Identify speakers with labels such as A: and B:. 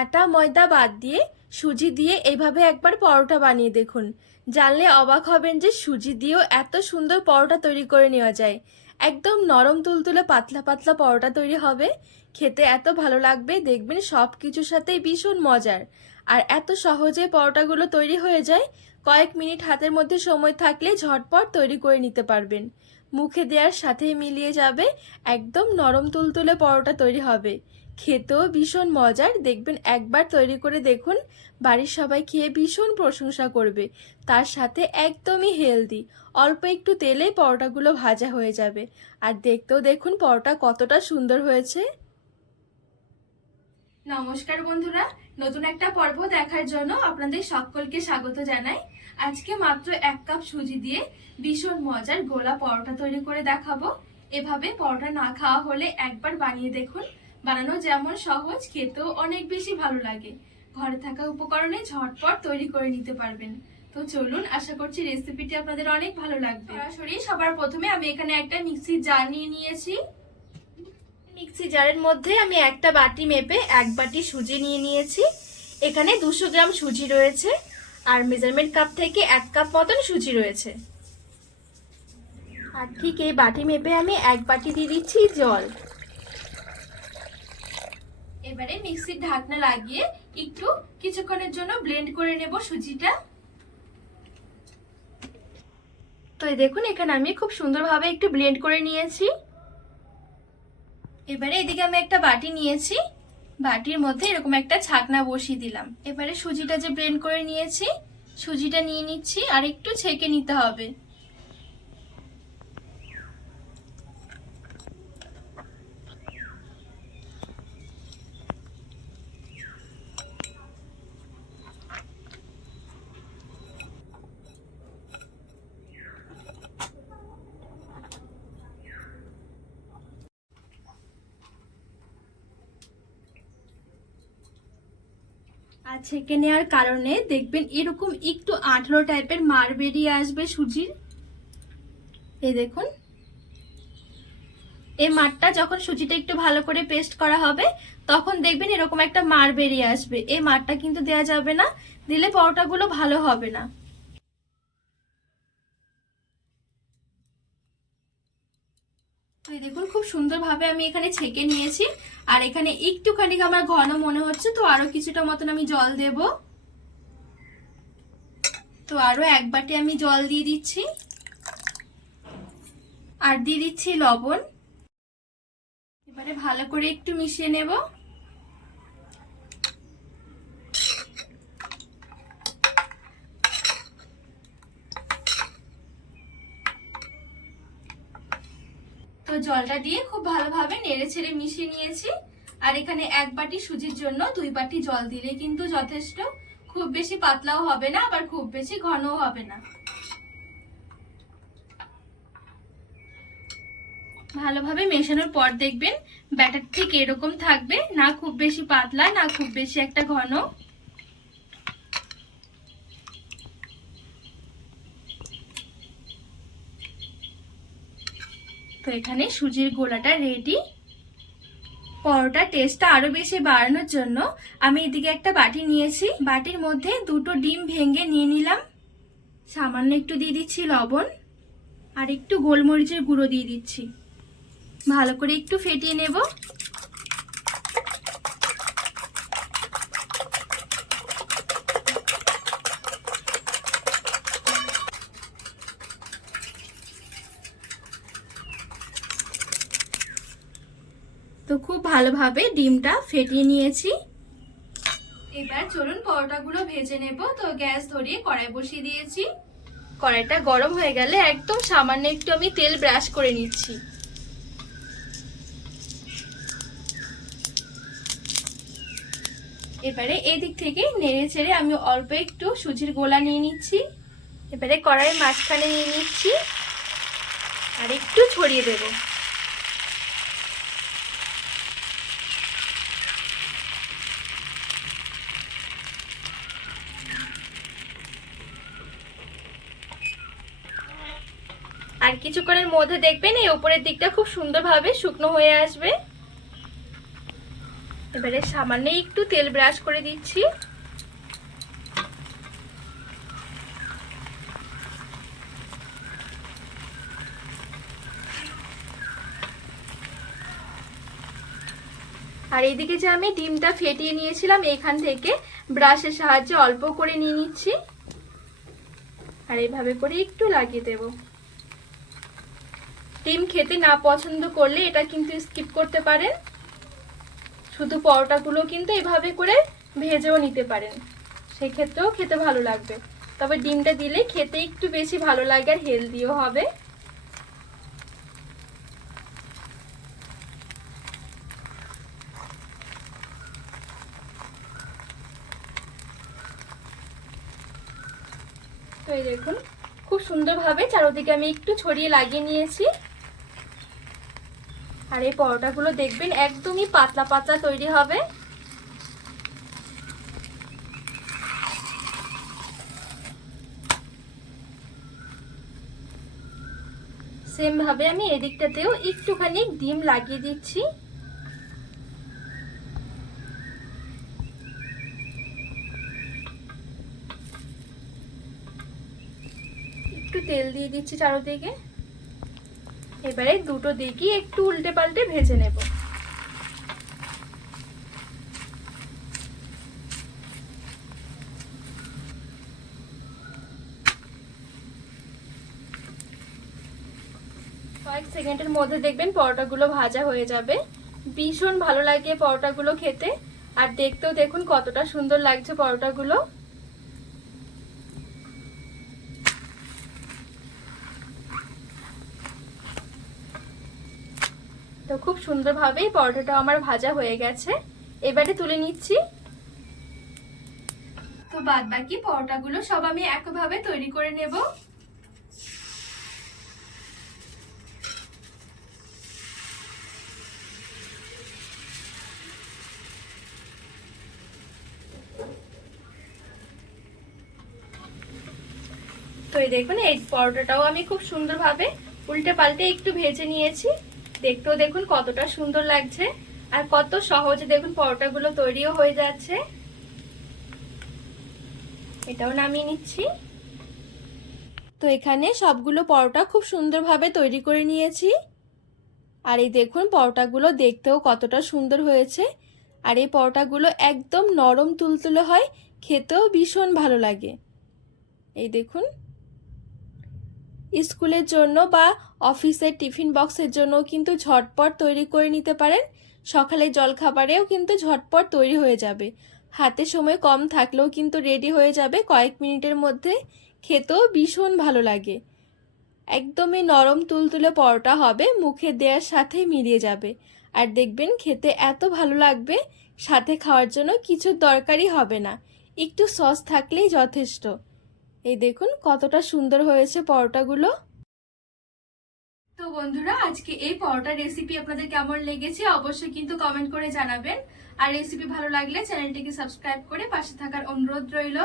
A: আটা, ময়দা বাদ দিয়ে সুজি দিয়ে এইভাবে একবার পরোটা বানিয়ে দেখুন। জানলে অবাক হবেন যে সুজি দিয়েও এত সুন্দর পরোটা তৈরি করে নেওয়া যায়। একদম নরম, তুলতুলে, পাতলা পাতলা পরোটা তৈরি হবে। খেতে এত ভালো লাগবে, দেখবেন সব কিছুর সাথেই ভীষণ মজার। আর এত সহজে পরোটাগুলো তৈরি হয়ে যায়, কয়েক মিনিট হাতের মধ্যে সময় থাকলে ঝটপট তৈরি করে নিতে পারবেন। মুখে দেওয়ার সাথেই মিলিয়ে যাবে, একদম নরম, তুলতুলে পরোটা তৈরি হবে। খেতেও ভীষণ মজার। দেখবেন একবার তৈরি করে দেখুন, বাড়ির সবাই খেয়ে ভীষণ প্রশংসা করবে। তার সাথে একদমই হেলদি অল্প একটু তেলে পরোটাগুলো ভাজা হয়ে যাবে। আর দেখতেও দেখুন পরোটা কতটা সুন্দর হয়েছে। নমস্কার বন্ধুরা, নতুন একটা পর্ব দেখার জন্য আপনাদের সকলকে স্বাগত জানাই। আজকে মাত্র এক কাপ সুজি দিয়ে ভীষণ মজার গোলা পরোটা তৈরি করে দেখাবো। এভাবে পরোটা না খাওয়া হলে একবার বানিয়ে দেখুন। বানানো যেমন সহজ, খেতেও অনেক বেশি ভালো লাগে। ঘরে থাকা উপকরণে ঝটপট তৈরি করে নিতে পারবেন। তো চলুন, আশা করছি রেসিপিটি আপনাদের অনেক ভালো লাগবে। সরাসরি সবার প্রথমে আমি এখানে একটা মিক্সি জার নিয়ে নিয়েছি। মিক্সি জারের মধ্যে আমি একটা বাটি মেপে এক বাটি সুজি নিয়ে নিয়েছি। এখানে দুশো গ্রাম সুজি রয়েছে আর মেজারমেন্ট কাপ থেকে এক কাপ মতন সুজি রয়েছে। আর ঠিক এই বাটি মেপে আমি এক বাটি দিয়ে দিচ্ছি জল। এবারে মিক্সির ঢাকনা লাগিয়ে একটু কিছুক্ষণের জন্য ব্লেন্ড করে নেব সুজিটা। তো দেখুন, এখানে আমি খুব সুন্দরভাবে একটু ব্লেন্ড করে নিয়েছি। এবারে এদিকে আমি একটা বাটি নিয়েছি। বাটির মধ্যে এরকম একটা ছাকনা বসিয়ে দিলাম। এবারে সুজিটা যে ব্লেন্ড করে নিয়েছি, সুজিটা নিয়ে নিচ্ছি আর একটু ছেঁকে নিতে হবে। আর ছেঁকে নেওয়ার কারণে দেখবেন এরকম একটু আঠালো টাইপের মার আসবে সুজির। এই দেখুন। এই মারটা যখন সুজিটা একটু ভালো করে পেস্ট করা হবে, তখন দেখবেন এরকম একটা মার বেরিয়ে আসবে। এই মারটা কিন্তু দেওয়া যাবে না। দিলে পরোটাগুলো ভালো হবে না তো এই দেখুন খুব সুন্দরভাবে আমি এখানে ছেঁকে নিয়েছি। আর এখানে একটুখানি আমার ঘন মনে হচ্ছে, তো আরও কিছুটা মতন আমি জল দেব। তো আরও এক বাটি আমি জল দিয়ে দিচ্ছি। আর দিয়ে দিচ্ছি লবণ। এবারে ভালো করে একটু মিশিয়ে নেব। জলটা দিয়ে খুব ভালোভাবে নেড়ে ছেড়ে মিশিয়ে নিয়েছি। আর এখানে এক বাটি সুজির জন্য দুই বাটি জল দিলে কিন্তু যথেষ্ট। খুব বেশি পাতলাও হবে না, আবার খুব বেশি ঘনও হবে না। ভালোভাবে মেশানোর পর দেখবেন ব্যাটার ঠিক এরকম থাকবে, না খুব বেশি পাতলা, না খুব বেশি একটা ঘন। তো এখানে সুজির গোলাটা রেডি পরোটা টেস্টটা আরও বেশি বাড়ানোর জন্য আমি এদিকে একটা বাটি নিয়েছি। বাটির মধ্যে দুটো ডিম ভেঙে নিয়ে নিলাম। সামান্য একটু দিয়ে দিচ্ছি লবণ আর একটু গোলমরিচের গুঁড়ো দিয়ে দিচ্ছি। ভালো করে একটু ফেটিয়ে নেব। ভালোভাবে ডিমটা ফেটিয়ে নিয়েছি। এবার চলুন পরোটাগুলো ভেজে নেব। তো গ্যাস ধরিয়ে কড়াই বসিয়ে দিয়েছি। কড়াইটা গরম হয়ে গেলে একদম সামান্য একটু আমি তেল ব্রাশ করে নিচ্ছি। এবারে এদিক থেকে নেড়ে ছেড়ে আমি অল্প একটু সুজির গোলা নিয়ে নিচ্ছি। এবারে কড়াইয়ের মাঝখানে নিয়ে নিচ্ছি। আর একটু ছড়িয়ে দেবো। আর কিছুক্ষণের মধ্যে দেখবেন এই উপরের দিকটা খুব সুন্দরভাবে শুকনো হয়ে আসবে। এবারে সামান্য একটু তেল ব্রাশ করে দিচ্ছি। আর এইদিকে যে আমি ডিমটা ফেটিয়ে নিয়েছিলাম, এখান থেকে ব্রাশের সাহায্যে অল্প করে নিয়ে নিচ্ছি। আর এইভাবে করে একটু লাগিয়ে দেব। ডিম খেতে না পছন্দ করলে এটা কিন্তু স্কিপ করতে পারেন। শুধু পরোটাগুলো কিন্তু এভাবে করে ভেজেও নিতে পারেন। সেক্ষেত্রেও খেতে ভালো লাগবে। তবে ডিমটা দিলে খেতে একটু বেশি ভালো লাগে আর হেলদিও হবে। তো এই দেখুন, খুব সুন্দরভাবে চারোদিকে আমি একটু ছড়িয়ে লাগিয়ে নিয়েছি। আর এই পরোটাগুলো দেখবেন একদমই পাতলা পাতলা তৈরি হবে। সেম ভাবে আমি এদিকটাতেও একটুখানি ডিম লাগিয়ে দিচ্ছি। একটু তেল দিয়ে দিচ্ছি চারোদিকে। এবারে দুটো দিকই একটু উল্টে পাল্টে ভেজে নেব। কয়েক সেকেন্ডের মধ্যে দেখবেন পরোটাগুলো ভাজা হয়ে যাবে। ভীষণ ভালো লাগে পরোটাগুলো খেতে। আর দেখতেও দেখুন কতটা সুন্দর লাগছে পরোটাগুলো। তো খুব সুন্দরভাবেই পরোটাটা আমার ভাজা হয়ে গেছে। এবারে তুলে নিচ্ছি। তো বাদ বাকি পরোটাগুলো সব আমি একভাবে তৈরি করে নেব। দেখুন, এই পরোটাটাও আমি খুব সুন্দরভাবে উল্টে পাল্টে একটু ভেজে নিয়েছি। দেখতেও দেখুন কতটা সুন্দর লাগছে আর কত সহজে দেখুন পরোটাগুলো তৈরিও হয়ে যাচ্ছে। এটাও নামিয়ে নিচ্ছি। তো এখানে সবগুলো পরোটা খুব সুন্দরভাবে তৈরি করে নিয়েছি। আর এই দেখুন পরোটাগুলো দেখতেও কতটা সুন্দর হয়েছে। আর এই পরোটাগুলো একদম নরম তুলতুলে হয়, খেতেও ভীষণ ভালো লাগে। এই দেখুন স্কুলের জন্য বা অফিসের টিফিন বক্সের জন্য কিন্তু ঝটপট তৈরি করে নিতে পারেন। সকালে জলখাবারেও কিন্তু ঝটপট তৈরি হয়ে যাবে। হাতে সময় কম থাকলেও কিন্তু রেডি হয়ে যাবে কয়েক মিনিটের মধ্যে। খেতেও ভীষণ ভালো লাগে। একদমই নরম তুলতুলে পরোটা হবে, মুখে দেওয়ার সাথে মিলিয়ে যাবে। আর দেখবেন খেতে এত ভালো লাগবে, সাথে খাওয়ার জন্য কিছু দরকারই হবে না। একটু সস থাকলেই যথেষ্ট। এই দেখুন কতটা সুন্দর হয়েছে পরোটাগুলো। তো বন্ধুরা, আজকে এই পরোটার রেসিপি আপনাদের কেমন লেগেছে অবশ্যই কিন্তু কমেন্ট করে জানাবেন। আর রেসিপি ভালো লাগলে চ্যানেলটিকে সাবস্ক্রাইব করে পাশে থাকার অনুরোধ রইল।